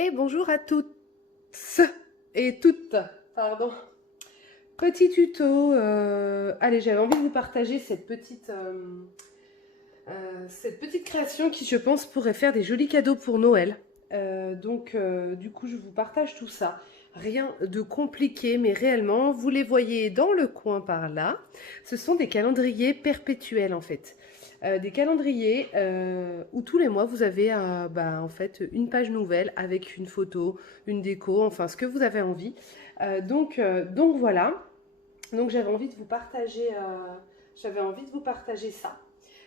Et bonjour à toutes et toutes, pardon. Petit tuto. Allez, j'avais envie de vous partager cette petite création qui, je pense, pourrait faire des jolis cadeaux pour Noël. Du coup, je vous partage tout ça. Rien de compliqué, mais réellement, vous les voyez dans le coin par là. Ce sont des calendriers perpétuels, en fait. Des calendriers où tous les mois, vous avez en fait, une page nouvelle avec une photo, une déco, enfin, ce que vous avez envie. Donc voilà. Donc j'avais envie de vous partager ça.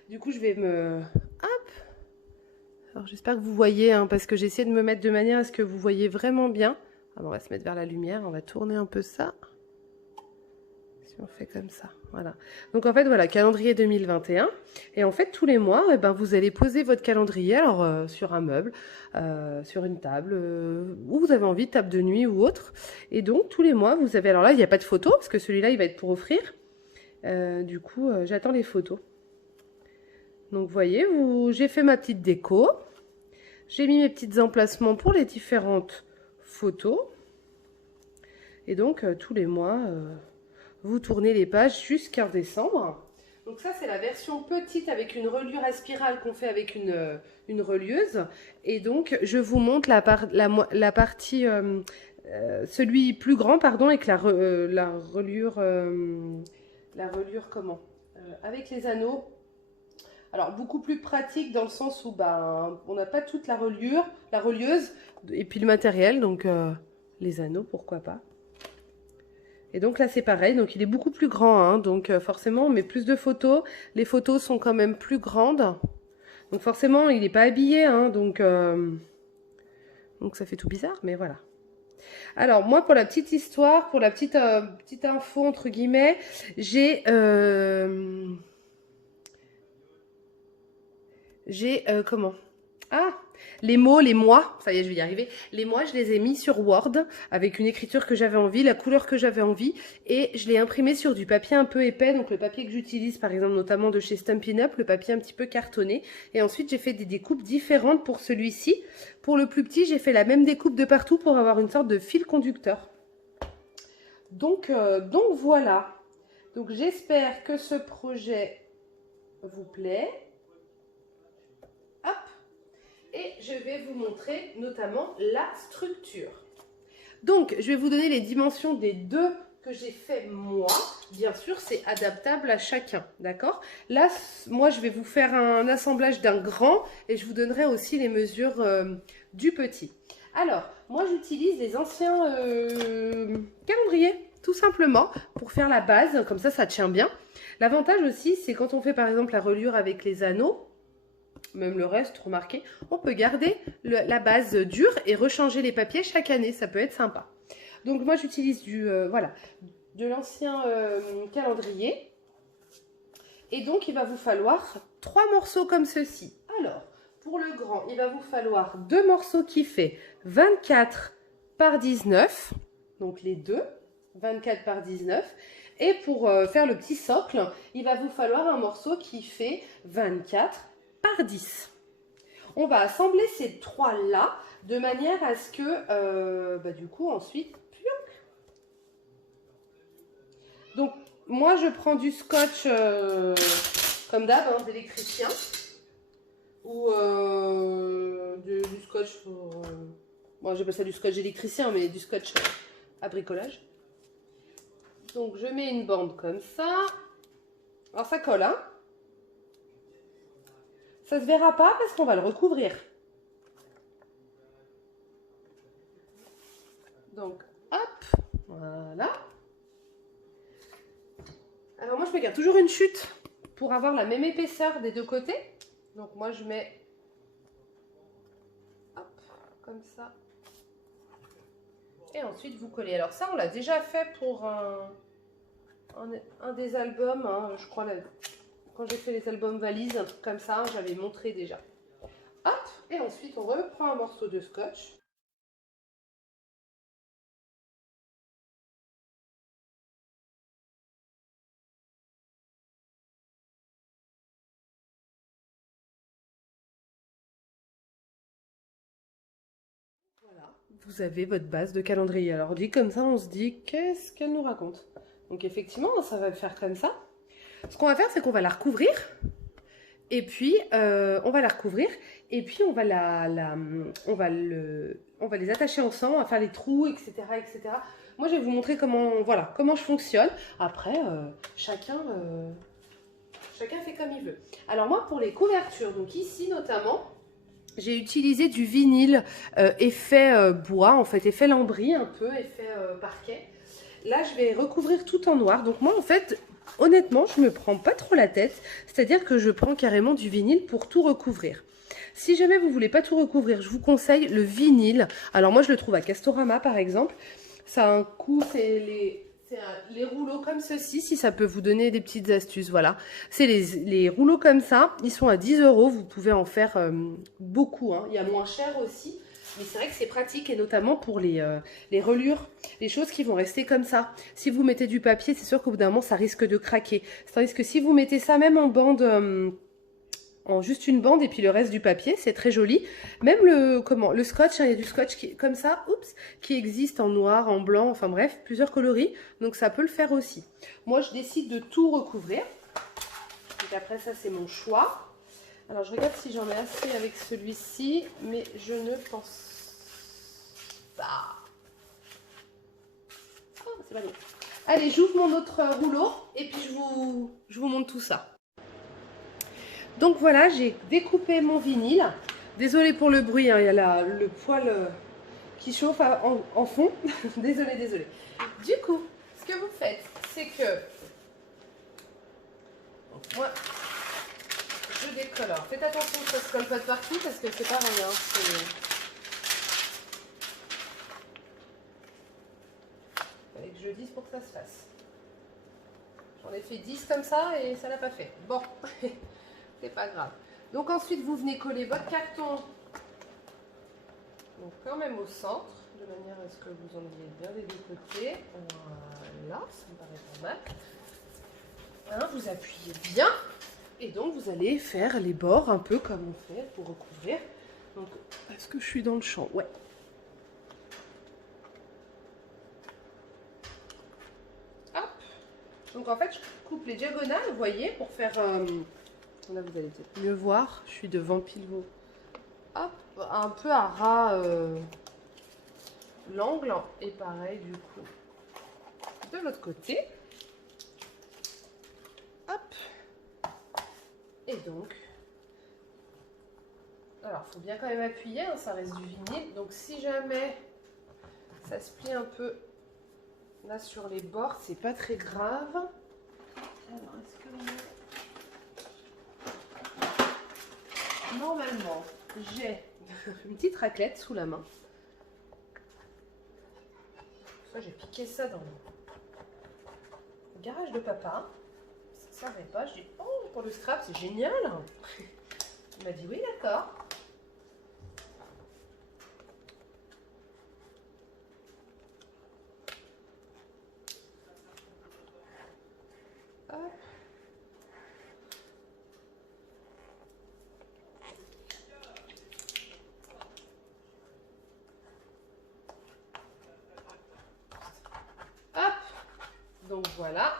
Du coup, je vais me... Hop. Alors j'espère que vous voyez, hein, parce que j'essaie de me mettre de manière à ce que vous voyez vraiment bien. Alors, on va se mettre vers la lumière, on va tourner un peu ça. Si on fait comme ça, voilà. Donc en fait, voilà, calendrier 2021. Et en fait, tous les mois, eh ben, vous allez poser votre calendrier alors, sur un meuble, sur une table, où vous avez envie, table de nuit ou autre. Et donc, tous les mois, vous avez... Alors là, il n'y a pas de photo, parce que celui-là, il va être pour offrir. J'attends les photos. Donc, vous voyez, j'ai fait ma petite déco. J'ai mis mes petits emplacements pour les différentes photos. Et donc, tous les mois, vous tournez les pages jusqu'en décembre. Donc ça, c'est la version petite avec une reliure à spirale qu'on fait avec une relieuse. Et donc, je vous montre la partie, celui plus grand, pardon, avec la reliure comment avec les anneaux. Alors, beaucoup plus pratique dans le sens où on n'a pas toute la relieuse, et puis le matériel, donc les anneaux, pourquoi pas. Et donc là, c'est pareil, donc il est beaucoup plus grand, hein, donc forcément, on met plus de photos. Les photos sont quand même plus grandes. Donc forcément, il n'est pas habillé, hein, donc ça fait tout bizarre, mais voilà. Alors moi, pour la petite histoire, pour la petite info, entre guillemets, comment? Ah, les mots, les mois, ça y est, je vais y arriver. Les mois, je les ai mis sur Word avec une écriture que j'avais envie, la couleur que j'avais envie, et je l'ai imprimé sur du papier un peu épais, donc le papier que j'utilise, par exemple, notamment de chez Stampin' Up, le papier un petit peu cartonné. Et ensuite, j'ai fait des découpes différentes pour celui-ci. Pour le plus petit, j'ai fait la même découpe de partout pour avoir une sorte de fil conducteur. Donc voilà. Donc j'espère que ce projet vous plaît. Hop. Et je vais vous montrer notamment la structure. Donc, je vais vous donner les dimensions des deux que j'ai fait moi. Bien sûr, c'est adaptable à chacun, d'accord? Là, moi, je vais vous faire un assemblage d'un grand et je vous donnerai aussi les mesures du petit. Alors, moi, j'utilise les anciens calendriers, tout simplement, pour faire la base. Comme ça tient bien. L'avantage aussi, c'est quand on fait, par exemple, la reliure avec les anneaux, même le reste, remarquez, on peut garder la base dure et rechanger les papiers chaque année, ça peut être sympa. Donc moi j'utilise de l'ancien calendrier. Et donc il va vous falloir 3 morceaux comme ceci. Alors, pour le grand, il va vous falloir 2 morceaux qui fait 24 par 19, donc les deux, 24 par 19. Et pour faire le petit socle, il va vous falloir un morceau qui fait 24 par 10. On va assembler ces trois-là de manière à ce que, du coup, ensuite... Donc, moi, je prends du scotch, comme d'hab, hein, d'électricien. Ou du scotch pour... Bon, j'appelle ça du scotch électricien, mais du scotch à bricolage. Donc, je mets une bande comme ça. Alors, ça colle, hein. Ça se verra pas parce qu'on va le recouvrir. Donc, hop, voilà. Alors moi, je me garde toujours une chute pour avoir la même épaisseur des deux côtés. Donc moi, je mets, hop, comme ça. Et ensuite, vous collez. Alors ça, on l'a déjà fait pour un des albums, hein, je crois, quand j'ai fait les albums valises, un truc comme ça, j'avais montré déjà. Hop, et ensuite, on reprend un morceau de scotch. Voilà. vous avez votre base de calendrier. Alors dit comme ça, on se dit, qu'est-ce qu'elle nous raconte? Donc effectivement, ça va le faire comme ça. Ce qu'on va faire, c'est qu'on va la recouvrir. Et puis, on va la recouvrir. Et puis, on va on va les attacher ensemble, on va faire les trous, etc., etc. Moi, je vais vous montrer comment, voilà, comment je fonctionne. Après, chacun fait comme il veut. Alors moi, pour les couvertures, donc ici notamment, j'ai utilisé du vinyle effet bois, en fait, effet lambris, un peu, effet parquet. Là, je vais recouvrir tout en noir. Donc moi, en fait, honnêtement, je ne me prends pas trop la tête. C'est-à-dire que je prends carrément du vinyle pour tout recouvrir. Si jamais vous ne voulez pas tout recouvrir, je vous conseille le vinyle. Alors moi, je le trouve à Castorama, par exemple. Ça a un coût, c'est les rouleaux comme ceci, si ça peut vous donner des petites astuces, voilà. C'est les rouleaux comme ça, ils sont à 10 €, vous pouvez en faire beaucoup, hein. Il y a moins cher aussi, mais c'est vrai que c'est pratique, et notamment pour les reliures, les choses qui vont rester comme ça. Si vous mettez du papier, c'est sûr qu'au bout d'un moment, ça risque de craquer. Tandis que si vous mettez ça même en bande... en juste une bande et puis le reste du papier, c'est très joli. Même le scotch, hein, il y a du scotch qui, comme ça, oups, qui existe en noir, en blanc, enfin bref, plusieurs coloris. Donc ça peut le faire aussi. Moi, je décide de tout recouvrir. Donc après ça, c'est mon choix. Alors je regarde si j'en ai assez avec celui-ci, mais je ne pense pas. Oh, c'est pas bon. Allez, j'ouvre mon autre rouleau et puis je vous montre tout ça. Donc voilà, j'ai découpé mon vinyle. Désolée pour le bruit, hein, il y a le poêle qui chauffe en fond. Désolée, désolée. Du coup, ce que vous faites, c'est que... Donc, moi, je décolore. Faites attention que ça ne se colle pas de partout parce que c'est pareil. Hein, fallait que je le dise pour que ça se fasse. J'en ai fait 10 comme ça et ça l'a pas fait. Bon, c'est pas grave. Donc ensuite, vous venez coller votre carton, donc quand même au centre, de manière à ce que vous en ayez bien des deux côtés. Voilà, ça me paraît pas mal. Hein, vous appuyez bien et donc vous allez faire les bords un peu comme on fait pour recouvrir. Donc, est-ce que je suis dans le champ? Ouais. Hop. Donc en fait, je coupe les diagonales, vous voyez, pour faire... là, vous allez peut-être mieux voir. Je suis devant pile-mot. Hop, un peu à ras l'angle. Et pareil, du coup, de l'autre côté. Hop. Et donc... Alors, il faut bien quand même appuyer, hein, ça reste du vinyle. Donc, si jamais ça se plie un peu là sur les bords, c'est pas très grave. Alors, est-ce que... Normalement, j'ai une petite raclette sous la main. J'ai piqué ça dans le garage de papa. Ça ne servait pas. Je dis, oh, pour le scrap, c'est génial. Il m'a dit, oui, d'accord. Hop. Hop. Donc voilà.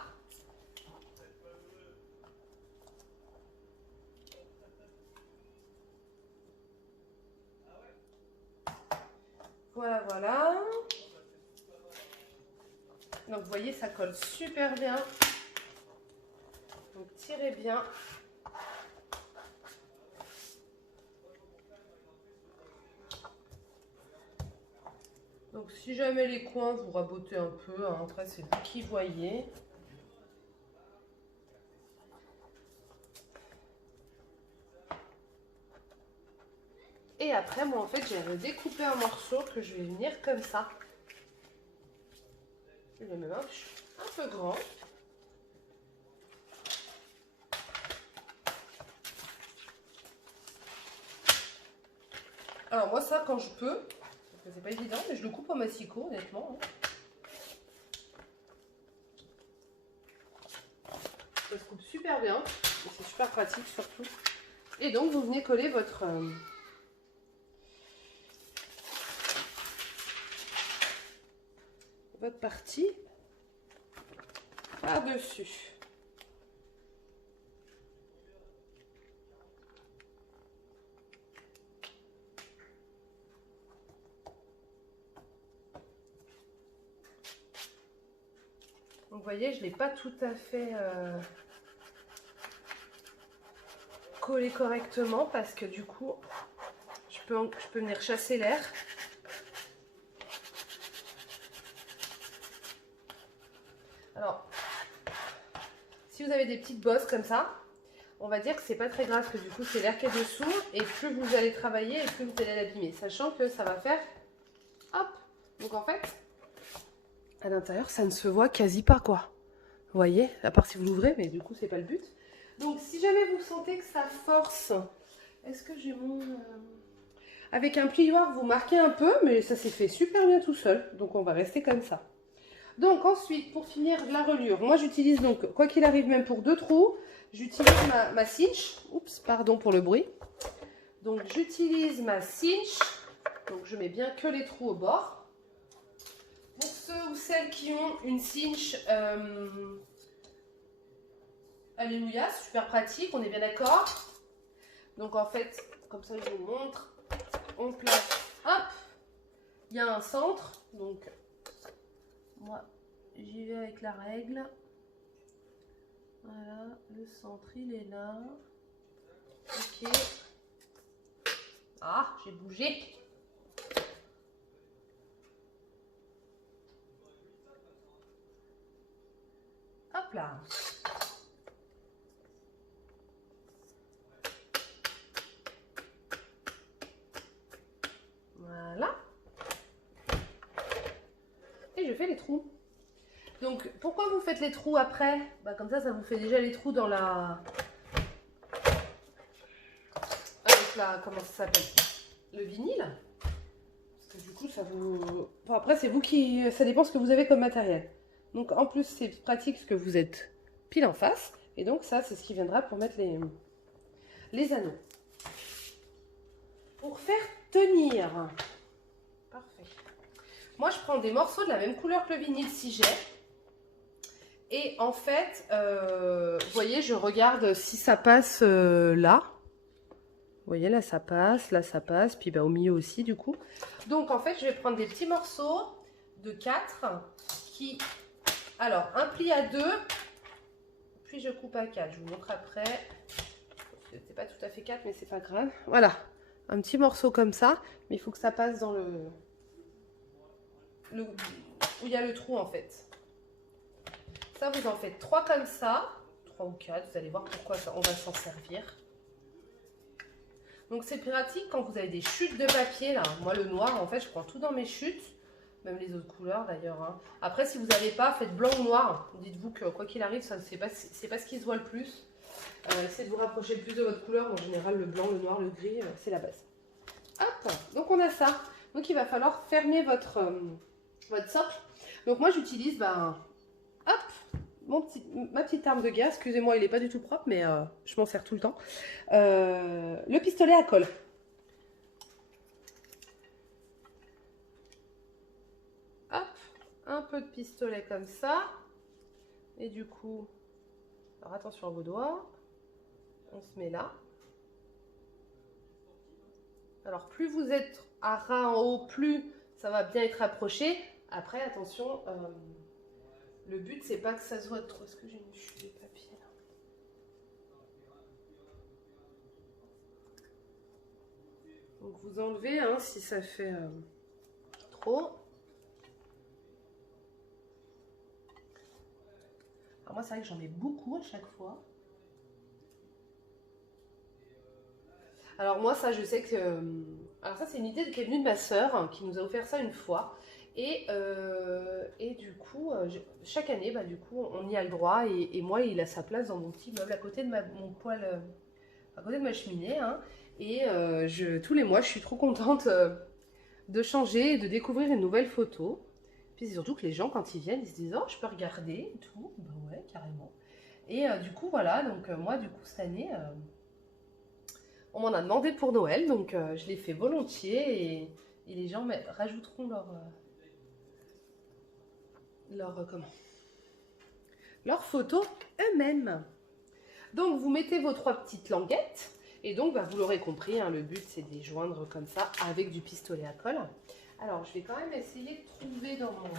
Voilà, voilà. Donc vous voyez, ça colle super bien. Donc tirez bien. Donc si jamais les coins, vous rabotez un peu, hein, après c'est vous qui voyez. Et après, moi en fait, j'ai découpé un morceau que je vais venir comme ça. Je vais même un peu grand. Alors moi ça, quand je peux, parce que c'est pas évident, mais je le coupe en massicot, honnêtement. Ça se coupe super bien, et c'est super pratique surtout. Et donc vous venez coller votre votre partie par-dessus. Donc vous voyez, je ne l'ai pas tout à fait collé correctement parce que du coup, je peux venir chasser l'air. Alors, si vous avez des petites bosses comme ça, on va dire que c'est pas très grave parce que du coup c'est l'air qui est dessous et plus vous allez travailler et plus vous allez l'abîmer, sachant que ça va faire hop. Donc en fait, à l'intérieur ça ne se voit quasi pas quoi. Vous voyez, à part si vous l'ouvrez, mais du coup c'est pas le but. Donc si jamais vous sentez que ça force, est-ce que j'ai mon... Avec un plioir vous marquez un peu, mais ça s'est fait super bien tout seul, donc on va rester comme ça. Donc ensuite, pour finir la reliure, moi j'utilise donc, quoi qu'il arrive, même pour 2 trous, j'utilise ma cinch. Oups, pardon pour le bruit. Donc j'utilise ma cinch. Donc je mets bien que les trous au bord. Pour ceux ou celles qui ont une cinch, alléluia, super pratique, on est bien d'accord. Donc en fait, comme ça je vous montre, on place, hop, il y a un centre, donc moi j'y vais avec la règle. Voilà, le centre il est là. Ok. Ah, j'ai bougé. Hop là. Voilà. Et je fais les trous. Donc, pourquoi vous faites les trous après? Bah, comme ça vous fait déjà les trous dans la... Avec la... Comment ça s'appelle? Le vinyle. Parce que du coup, ça vous... Enfin, après, c'est vous qui... Ça dépend ce que vous avez comme matériel. Donc, en plus, c'est pratique parce que vous êtes pile en face. Et donc, ça, c'est ce qui viendra pour mettre les anneaux. Pour faire tenir. Parfait. Moi, je prends des morceaux de la même couleur que le vinyle si j'ai. Et en fait, vous voyez, je regarde si ça passe là. Vous voyez, là ça passe, puis bah, au milieu aussi du coup. Donc en fait, je vais prendre des petits morceaux de 4 qui... Alors, un pli à 2, puis je coupe à 4. Je vous montre après. C'est pas tout à fait 4, mais c'est pas grave. Voilà, un petit morceau comme ça, mais il faut que ça passe dans le où il y a le trou en fait. Ça, vous en faites 3 comme ça, 3 ou 4, vous allez voir pourquoi on va s'en servir. Donc c'est pratique quand vous avez des chutes de papier là. Moi le noir en fait je prends tout dans mes chutes, même les autres couleurs d'ailleurs. Hein. Après si vous n'avez pas, faites blanc ou noir. Dites-vous que quoi qu'il arrive, c'est pas ce qui se voit le plus. Essayez de vous rapprocher le plus de votre couleur. En général le blanc, le noir, le gris, c'est la base. Hop, donc on a ça. Donc il va falloir fermer votre socle. Donc moi j'utilise, ben, hop, ma petite arme de guerre. Excusez-moi, il n'est pas du tout propre, mais je m'en sers tout le temps. Le pistolet à colle. Hop, un peu de pistolet comme ça. Et du coup, alors attention à vos doigts. On se met là. Alors plus vous êtes à ras en haut, plus ça va bien être approché. Après, attention, le but c'est pas que ça se voit trop. Est-ce que j'ai une chute de papier là? Donc vous enlevez hein, si ça fait trop. Alors moi c'est vrai que j'en mets beaucoup à chaque fois. Alors moi ça je sais que... alors ça c'est une idée qui est venue de ma sœur hein, qui nous a offert ça une fois. Et du coup, chaque année, bah, du coup, on y a le droit. Et moi, il a sa place dans mon petit meuble à côté de mon poêle, à côté de ma cheminée. Hein. Et tous les mois, je suis trop contente de changer et de découvrir une nouvelle photo. Puis c'est surtout que les gens, quand ils viennent, ils se disent « Oh, je peux regarder et tout. » Bah ouais, carrément. Et du coup, voilà. Donc moi, du coup, cette année, on m'en a demandé pour Noël. Donc je l'ai fait volontiers. Et les gens rajouteront leur... leurs photos eux-mêmes. Donc, vous mettez vos 3 petites languettes. Et donc, bah, vous l'aurez compris, hein, le but, c'est de les joindre comme ça avec du pistolet à colle. Alors, je vais quand même essayer de trouver dans mon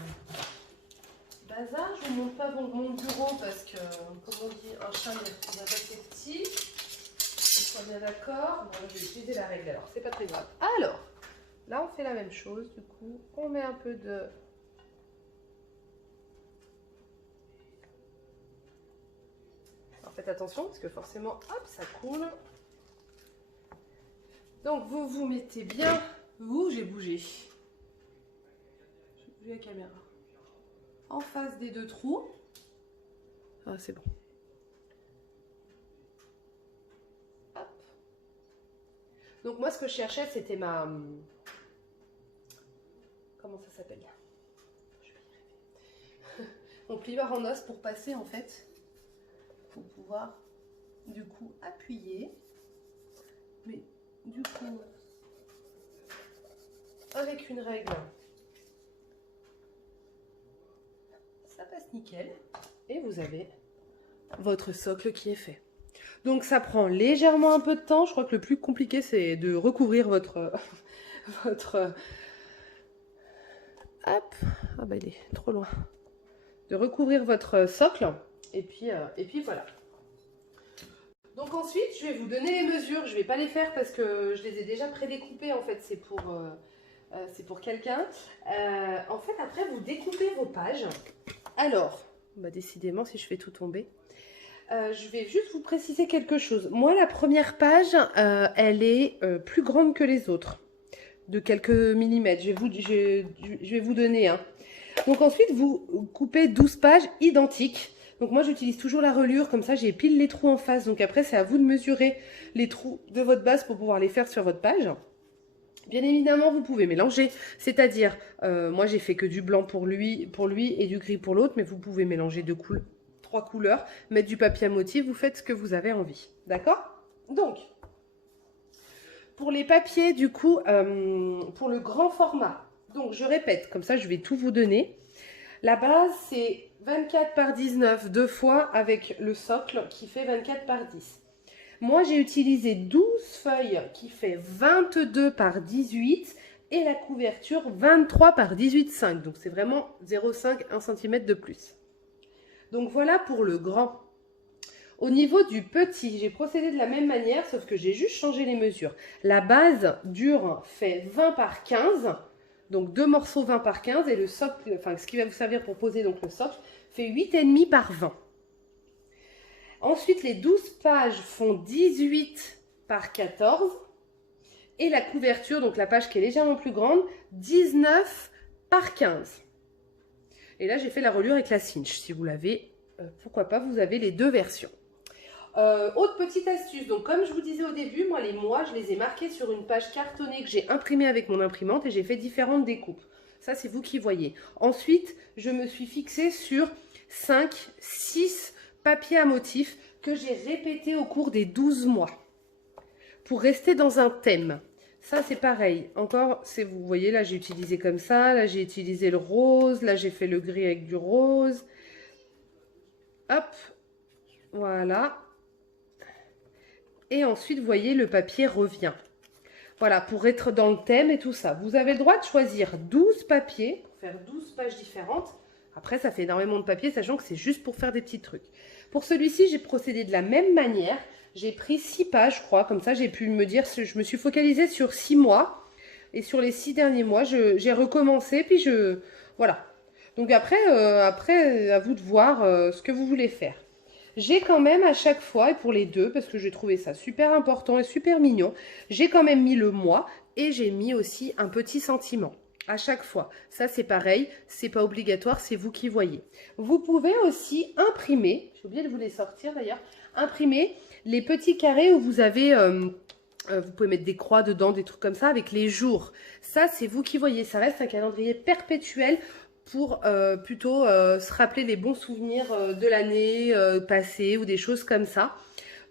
bazar. Je ne vous montre pas mon bureau parce que, comme on dit, un chat n'est pas assez petit. On soit bien d'accord. Bon, je vais utiliser la règle alors, c'est pas très grave. Alors, là, on fait la même chose. Du coup, on met un peu de... Alors, faites attention parce que forcément, hop, ça coule. Donc, vous vous mettez bien... Ouh, j'ai bougé. J'ai bougé la caméra. En face des 2 trous. Ah, c'est bon. Hop. Donc, moi, ce que je cherchais, c'était ma... Comment ça s'appelle? Je vais y arriver. Mon plieur en os pour passer, en fait. Pour pouvoir, du coup, appuyer. Mais... Du coup, avec une règle, ça passe nickel. Et vous avez votre socle qui est fait. Donc ça prend légèrement un peu de temps. Je crois que le plus compliqué, c'est de recouvrir votre... Hop. Ah bah il est trop loin. De recouvrir votre socle. Et puis voilà. Donc ensuite, je vais vous donner les mesures. Je ne vais pas les faire parce que je les ai déjà prédécoupées. En fait, c'est pour quelqu'un. En fait, après, vous découpez vos pages. Alors, bah décidément, si je fais tout tomber, je vais juste vous préciser quelque chose. Moi, la première page, elle est plus grande que les autres, de quelques millimètres. Je vais vous donner un. Donc ensuite, vous coupez 12 pages identiques. Donc moi, j'utilise toujours la reliure, comme ça, j'ai pile les trous en face. Donc après, c'est à vous de mesurer les trous de votre base pour pouvoir les faire sur votre page. Bien évidemment, vous pouvez mélanger. C'est-à-dire, moi, j'ai fait que du blanc pour lui et du gris pour l'autre, mais vous pouvez mélanger 3 couleurs, mettre du papier à motif, vous faites ce que vous avez envie. D'accord? Donc, pour les papiers, du coup, pour le grand format, donc je répète, comme ça, je vais tout vous donner. La base, c'est 24 par 19 2 fois avec le socle qui fait 24 par 10. Moi, j'ai utilisé 12 feuilles qui fait 22 par 18 et la couverture 23 par 18,5. Donc, c'est vraiment 0,5, 1 cm de plus. Donc, voilà pour le grand. Au niveau du petit, j'ai procédé de la même manière, sauf que j'ai juste changé les mesures. La base dure fait 20 par 15. Donc 2 morceaux 20 par 15 et le socle, enfin ce qui va vous servir pour poser donc le socle, fait 8,5 par 20. Ensuite, les 12 pages font 18 par 14. Et la couverture, donc la page qui est légèrement plus grande, 19 par 15. Et là, j'ai fait la reliure avec la cinch. Si vous l'avez, pourquoi pas, vous avez les 2 versions. Autre petite astuce, donc comme je vous disais au début, moi les mois je les ai marqués sur une page cartonnée que j'ai imprimée avec mon imprimante et j'ai fait différentes découpes. Ça c'est vous qui voyez. Ensuite, je me suis fixée sur 5, 6 papiers à motifs que j'ai répétés au cours des 12 mois pour rester dans un thème. Ça c'est pareil, encore, vous voyez là j'ai utilisé comme ça, là j'ai utilisé le rose, là j'ai fait le gris avec du rose. Hop, voilà. Et ensuite, vous voyez, le papier revient. Voilà, pour être dans le thème et tout ça. Vous avez le droit de choisir 12 papiers, pour faire 12 pages différentes. Après, ça fait énormément de papier, sachant que c'est juste pour faire des petits trucs. Pour celui-ci, j'ai procédé de la même manière. J'ai pris 6 pages, je crois. Comme ça, j'ai pu me dire, je me suis focalisée sur 6 mois. Et sur les 6 derniers mois, j'ai recommencé, puis voilà. Donc après, à vous de voir ce que vous voulez faire. J'ai quand même à chaque fois, et pour les deux, parce que j'ai trouvé ça super important et super mignon, j'ai quand même mis le mois et j'ai mis aussi un petit sentiment à chaque fois. Ça c'est pareil, c'est pas obligatoire, c'est vous qui voyez. Vous pouvez aussi imprimer, j'ai oublié de vous les sortir d'ailleurs, imprimer les petits carrés où vous avez... vous pouvez mettre des croix dedans, des trucs comme ça, avec les jours. Ça, c'est vous qui voyez. Ça reste un calendrier perpétuel pour plutôt se rappeler les bons souvenirs de l'année passée ou des choses comme ça.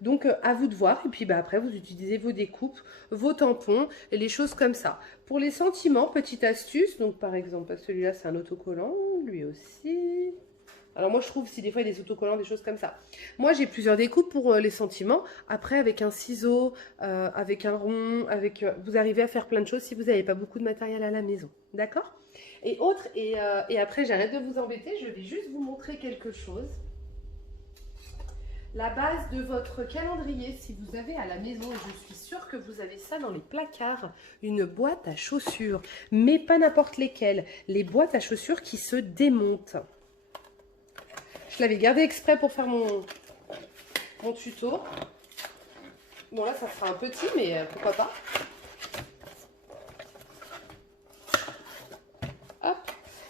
Donc à vous de voir, et puis bah, après vous utilisez vos découpes, vos tampons, et les choses comme ça. Pour les sentiments, petite astuce, donc par exemple celui-là c'est un autocollant, lui aussi. Alors moi je trouve si des fois il y a des autocollants, des choses comme ça. Moi j'ai plusieurs découpes pour les sentiments. Après avec un ciseau, avec un rond, vous arrivez à faire plein de choses si vous n'avez pas beaucoup de matériel à la maison. D'accord? Et après j'arrête de vous embêter, je vais juste vous montrer quelque chose. La base de votre calendrier, si vous avez à la maison, et je suis sûre que vous avez ça dans les placards, une boîte à chaussures, mais pas n'importe lesquelles, les boîtes à chaussures qui se démontent. Je l'avais gardé exprès pour faire mon tuto. Bon là ça sera un petit, mais pourquoi pas. Hop.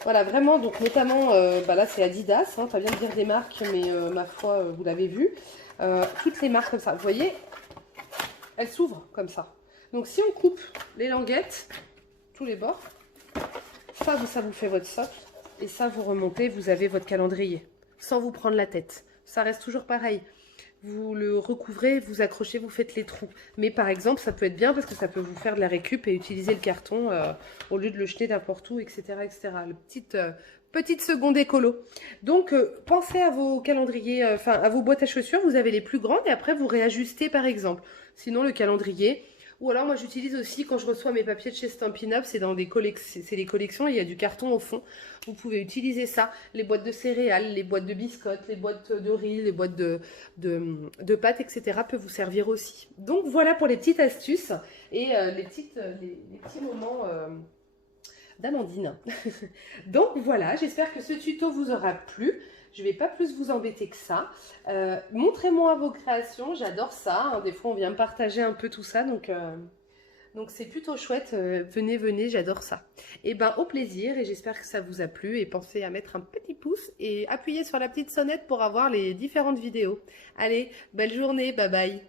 Voilà, vraiment, donc notamment, bah là c'est Adidas, hein, pas bien de dire des marques, mais ma foi, vous l'avez vu. Toutes les marques comme ça, vous voyez, elles s'ouvrent comme ça. Donc si on coupe les languettes, tous les bords, ça vous fait votre socle, et ça vous remontez, vous avez votre calendrier, sans vous prendre la tête. Ça reste toujours pareil. Vous le recouvrez, vous accrochez, vous faites les trous. Mais par exemple, ça peut être bien parce que ça peut vous faire de la récup et utiliser le carton au lieu de le jeter n'importe où, etc. etc. Le petite seconde écolo. Donc, pensez à vos calendriers, enfin à vos boîtes à chaussures. Vous avez les plus grandes et après vous réajustez par exemple. Sinon, le calendrier... Ou alors moi j'utilise aussi quand je reçois mes papiers de chez Stampin' Up, c'est dans des collections, il y a du carton au fond. Vous pouvez utiliser ça, les boîtes de céréales, les boîtes de biscottes, les boîtes de riz, les boîtes de pâtes, etc. peuvent vous servir aussi. Donc voilà pour les petites astuces et les petits moments d'Amandine. Donc voilà, j'espère que ce tuto vous aura plu. Je ne vais pas plus vous embêter que ça. Montrez-moi vos créations, j'adore ça. Hein. Des fois, on vient me partager un peu tout ça, donc c'est plutôt chouette. Venez, j'adore ça. Et ben, au plaisir, et j'espère que ça vous a plu. Et pensez à mettre un petit pouce et appuyez sur la petite sonnette pour avoir les différentes vidéos. Allez, belle journée, bye bye.